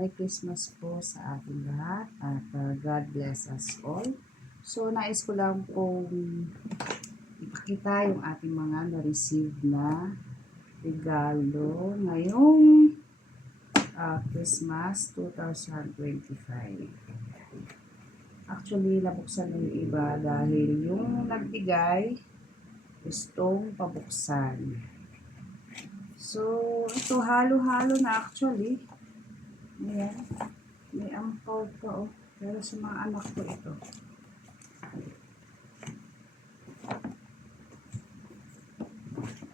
Merry Christmas po sa ating lahat at God bless us all. So, nais ko lang pong ipakita yung ating mga na-receive na regalo ngayong Christmas 2025. Actually, nabuksan na yung iba dahil yung nagbigay gustong pabuksan. So, ito halo-halo na actually. Ayan. May ampaw pa oh. Pero sa mga anak ko ito.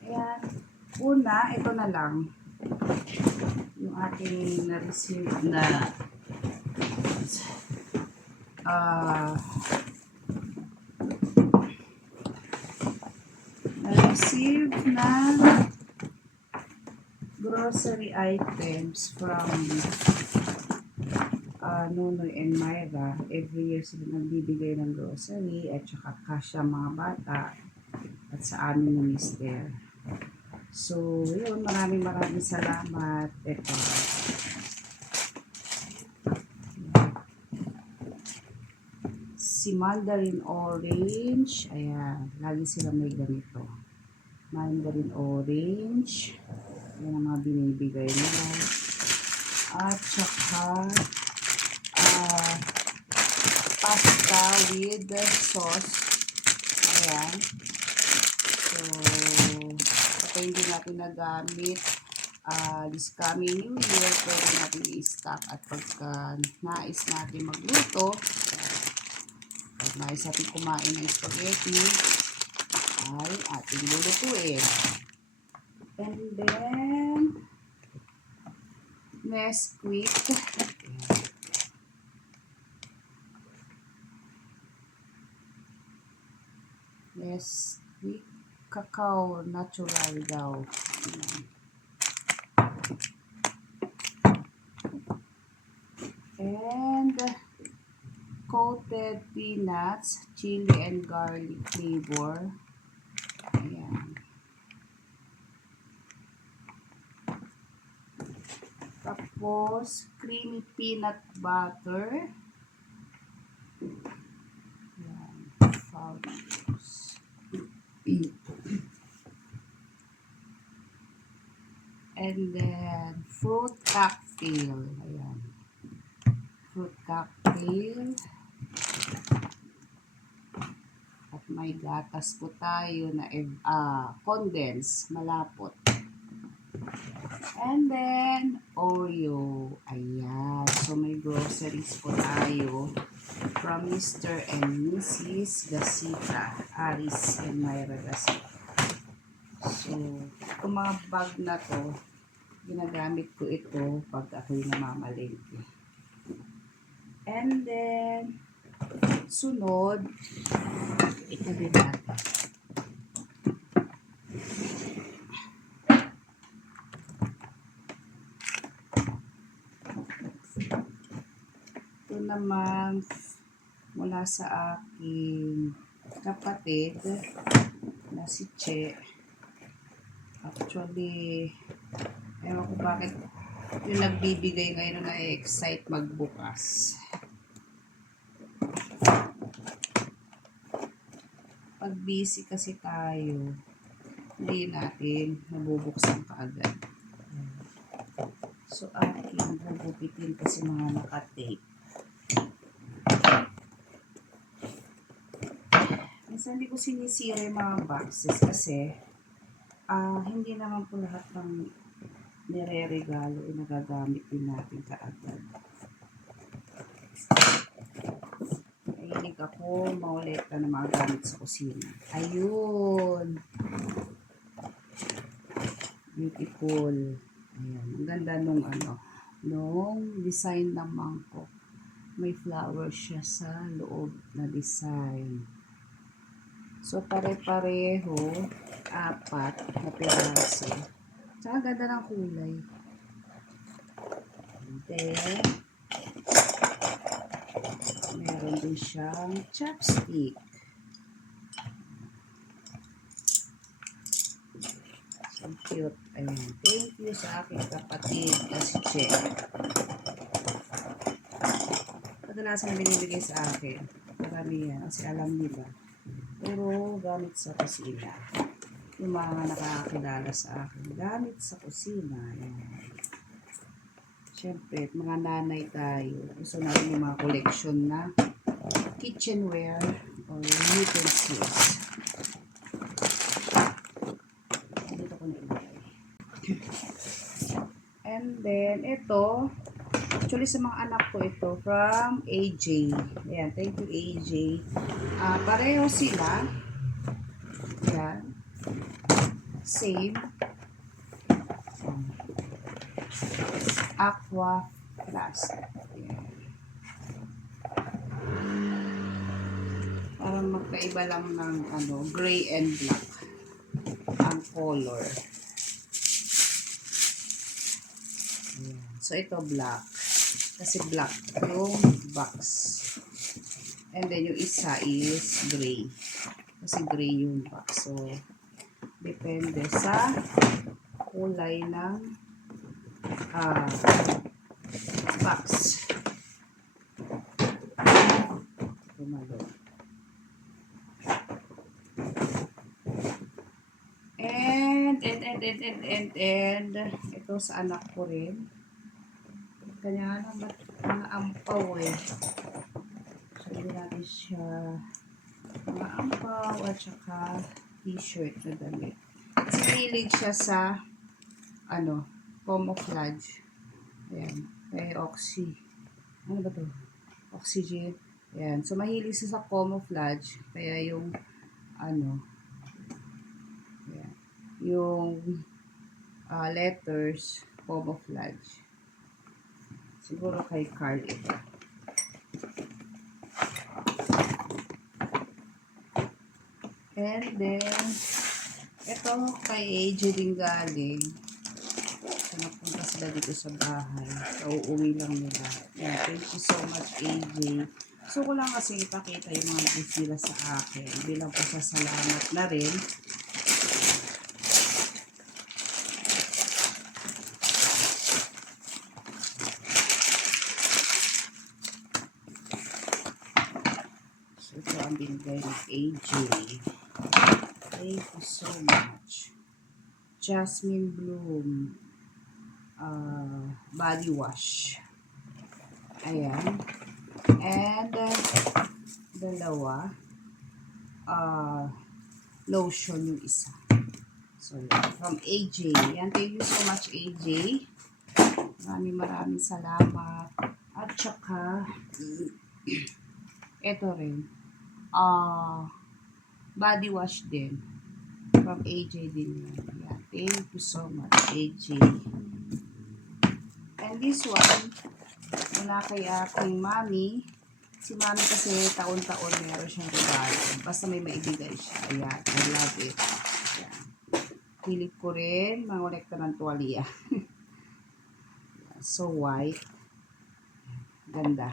Ayan. Una, ito na lang. Yung ating na-receive na na-receive na grocery items from Nonoy and Myra. Every year sila nagbibigay ng grocery at saka cash ang mga bata at sa amin ng mister. So, yun, maraming salamat. Ito. Si Mandarin Orange. Ayan, lagi sila may ganito. Mandarin Orange. Yan ang mga binibigay nila. At saka pasta with sauce. Ayan. So, ito hindi natin nagamit. This coming New Year, pwede natin i-stock at pagka nais natin magluto, pag nais natin kumain ng spaghetti, ay ating lulutuin. And then, Nesquik. Nesquik Cacao Natural daw. And coated peanuts, chili and garlic flavor. Ayan. Tapos, creamy peanut butter. Ayan. And then, fruit cocktail. Ayan. Fruit cocktail. At may gatas po tayo na condensed, malapot. And then, Oreo. Ayan. So, may groceries po tayo from Mr. and Mrs. Gasita. Aris and Myra Gasita. So, itong mga bag na to, ginagamit ko ito pag ako'y namamalengke. And then, sunod, ito din natin. Ito naman mula sa aking kapatid na si Che. Actually, ewan ko bakit yung nagbibigay ngayon na excite magbukas. Pag busy kasi tayo, hindi natin nabubuksan kaagad. So, aking gugupitin kasi mga naka-tape. Minsan hindi ko sinisira yung mga boxes kasi hindi naman po lahat ng nire-regalo ay nagagamit din natin kaagad. Mahilig ako mauleta na mga gamit sa kusina. Ayun! Beautiful. Ayan. Ang ganda nung design ng mangkok. May flower siya sa loob na design. So, pare-pareho, 4 na piraso. Tsaka ganda ng kulay. And then, meron din siyang chopstick. So cute. Ayan. Thank you sa aking kapatid kasi Che. kadalasan na binibigay sa akin. Marami yan, kasi alam nila. Puro gamit sa kusina. Yung mga nakakakilala sa akin. Gamit sa kusina. Yan. Siyempre, mga nanay tayo. Gusto natin yung mga collection na kitchenware or utensils. Dito ko na ilagay. And then, ito, actually sa mga anak ko ito, from AJ. Ayan, thank you AJ. Pareho sila. Ayan. Same. Aqua Plus. Ayan. Parang magkaiba lang ng gray and black ang color. Ayan. So, ito black. Kasi black yung box. And then, yung isa is gray. Kasi gray yung box. So, depende sa kulay ng box. Tumalo. And ito sa anak ko rin. Kanya naman mga ampaw eh. Sabi natin siya mga ampaw at saka t-shirt na damit. Kasi hilig siya sa camouflage. Ayan. Kay Oxy. Ano ba to? Oxygen. Ayan. So, mahilig siya sa camouflage. Kaya yung ayan. Yung letters camouflage. Siguro kay Carl ito. And then, ito kay AJ din galing. So, napunta sila dito sa bahay. So, uuwi lang nila. Yeah, thank you so much, AJ. So, ko lang kasi ipakita yung mga gift nila sa akin. Bilang pasasalamat na rin. So, ito ang binigay ng AJ. Thank you so much. Jasmine Bloom body wash. Ayan. And dalawa lotion yung isa. So, from AJ. Yan. Thank you so much, AJ. Maraming salamat. At saka ito rin. Body wash din. From AJ din yan. Yeah. Thank you so much, AJ. And this one, mula kay aking mami. Si mami kasi taon-taon meron siyang regalo. Basta may maibigay siya. Ayan. I love it. Ayan. Hilig ko rin mangolekta ng tuwalya. So white. Ganda.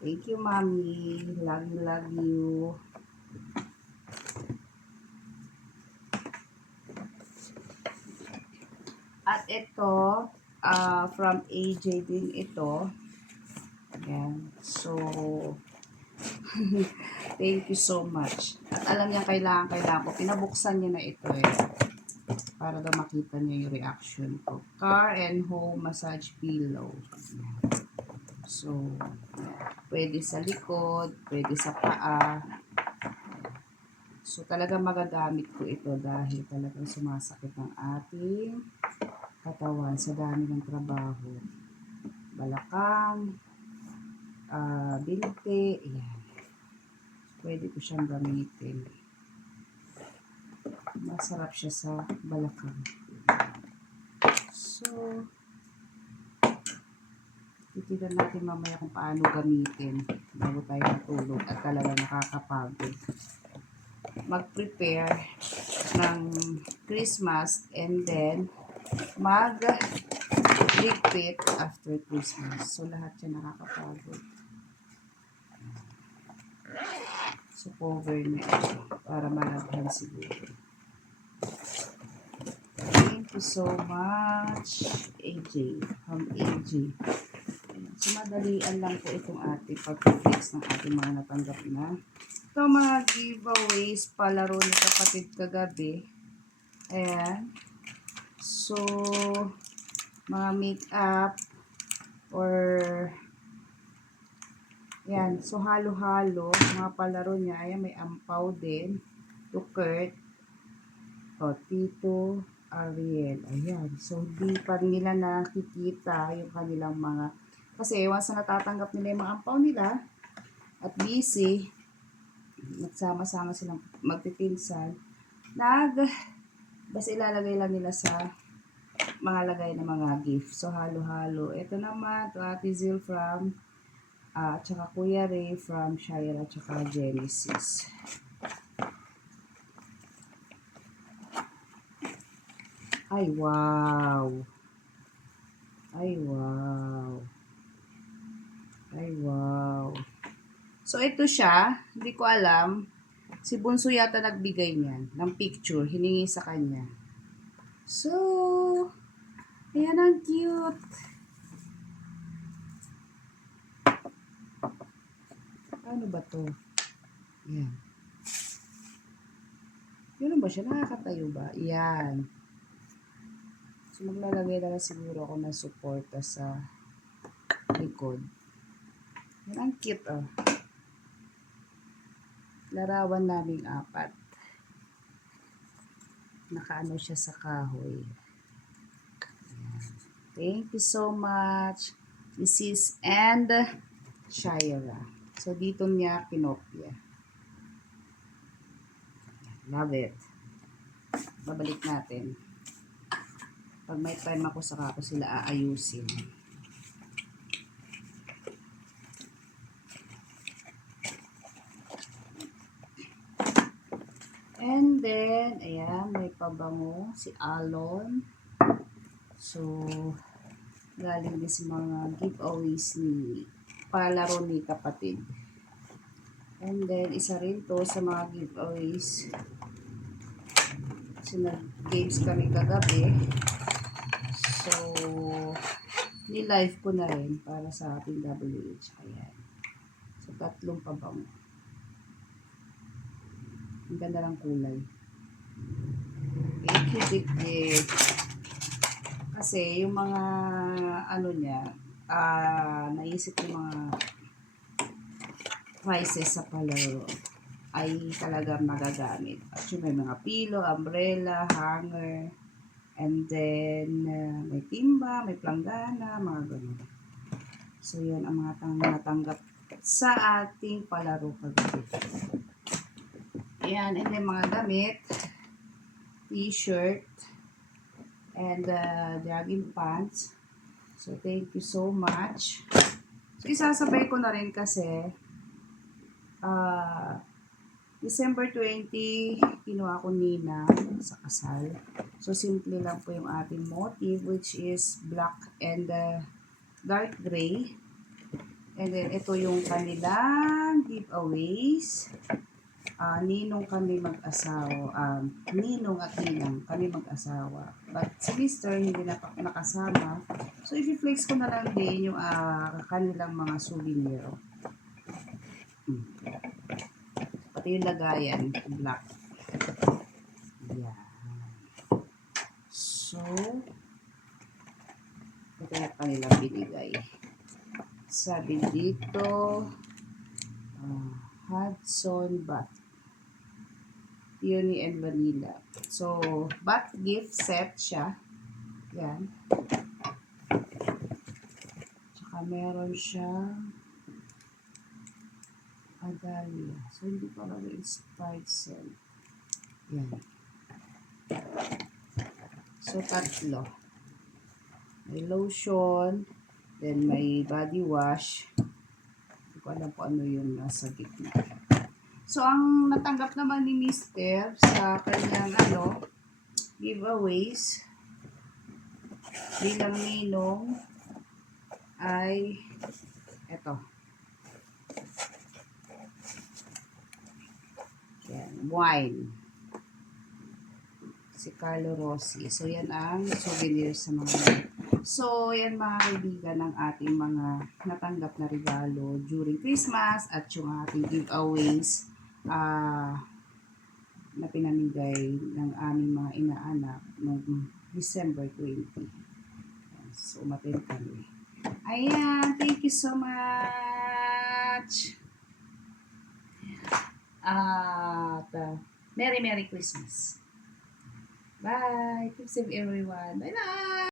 Thank you, mami. Love you, love you. At ito, from AJ din ito. Ayan. So, thank you so much. At alam niya kailangan ko. Pinabuksan niya na ito eh. Para daw makita niya yung reaction ko. Car and home massage pillow. Ayan. So, pwede sa likod, pwede sa paa. So, talagang magagamit ko ito dahil talagang sumasakit ang ating katawan sa dami ng trabaho. Balakang, binti, ayan. Pwede ko siyang gamitin. Masarap siya sa balakang. So, titignan natin mamaya kung paano gamitin bago tayo matulog at talagang nakakapagod. Mag-prepare ng Christmas and then mag-ligpit after Christmas. So, lahat yan nakakapagod. So, cover na ito para malaghan siguro. Thank you so much, AJ. From AJ. So, madalian lang po itong ating pag-flex ng ating mga natanggap na. Ito mga giveaways, palaro ni kapatid kagabi. Ayan. So, mga make-up or yan. So, halo-halo. Mga palaro niya. Ayan, may ampaw din. To Kurt. O, Tito Ariel. Ayan. So, di pa nila nakikita yung kanilang mga... Kasi, once na natatanggap nila yung mga ampaw nila at busy, nagsama-sama silang magpipinsan, basta ilalagay lang nila sa mga lagay ng mga gift. So, halo-halo. Ito naman, to Ate Zil from tsaka Kuya Ray from Shire at tsaka Genesis. Ay, wow! Ay, wow! Ay, wow! So, ito siya. Hindi ko alam. Si Bunso yata nagbigay niyan ng picture. Hiningi sa kanya. So, ayan ang cute. Ano ba to? Ayan. Yun ba siya? Nakakatayo ba? Ayan. So, maglalagay na lang siguro ako ng suporta sa likod. Yan ang cute, oh. Larawan naming 4. Nakaano siya sa kahoy. Ayan. Thank you so much, Mrs. and Shira. So, dito niya kinopya. Love it. Babalik natin. Pag may time ako, saka ako sila aayusin. And then, ayan, may pabango si Alon. So, galing din sa mga giveaways ni palaro ni kapatid. And then, isa rin to sa mga giveaways. So, nag-games kami kagabi. So, ni-live ko na rin para sa ating WH. Ayan. So, 3 pabango. Ang ganda ng kulay. Thank you, Dick. Kasi, yung mga, ano niya, naisip yung mga prices sa palaro ay talagang magagamit. Actually, may mga pilo, umbrella, hanger, and then, may timba, may planggana, mga ganun. So, yun ang mga natanggap sa ating palaro kagabi. Ayan, and then mga damit, t-shirt, and jogging pants. So, thank you so much. So, isasabay ko na rin kasi December 20, kinuha ko Nina sa kasal. So, simple lang po yung ating motive, which is black and dark gray. And then, ito yung kanilang giveaways. Ninong kami mag-asawa. Ninong at Ninang kami mag-asawa. But si Mr. hindi nakasama. So, i-flex ko na lang din yung kanilang mga souvenir. Pati yung lagayan, black. Yan. So, ito yung kanilang binigay. Sabi dito, Hudson Bath. Peony and Vanilla. So, bath gift set siya. Yan. Tsaka meron siya Agalia. So, hindi pa lang inspired scent. Yan. So, 3. May lotion. Then, may body wash. Hindi ko alam po ano yung nasa gitna. So, ang natanggap naman ni Mr. sa kanyang giveaways bilang ninong ay eto. Yan, wine. Si Carlo Rossi. So, yan ang souvenir sa mga So, yan mga kaibigan ng ating mga natanggap na regalo during Christmas at yung ating giveaways na pinamigay ng aming mga inaanak noong December 20. So, umattend kami. Ayan, thank you so much. At Merry Christmas. Bye. Keep safe everyone. Bye-bye.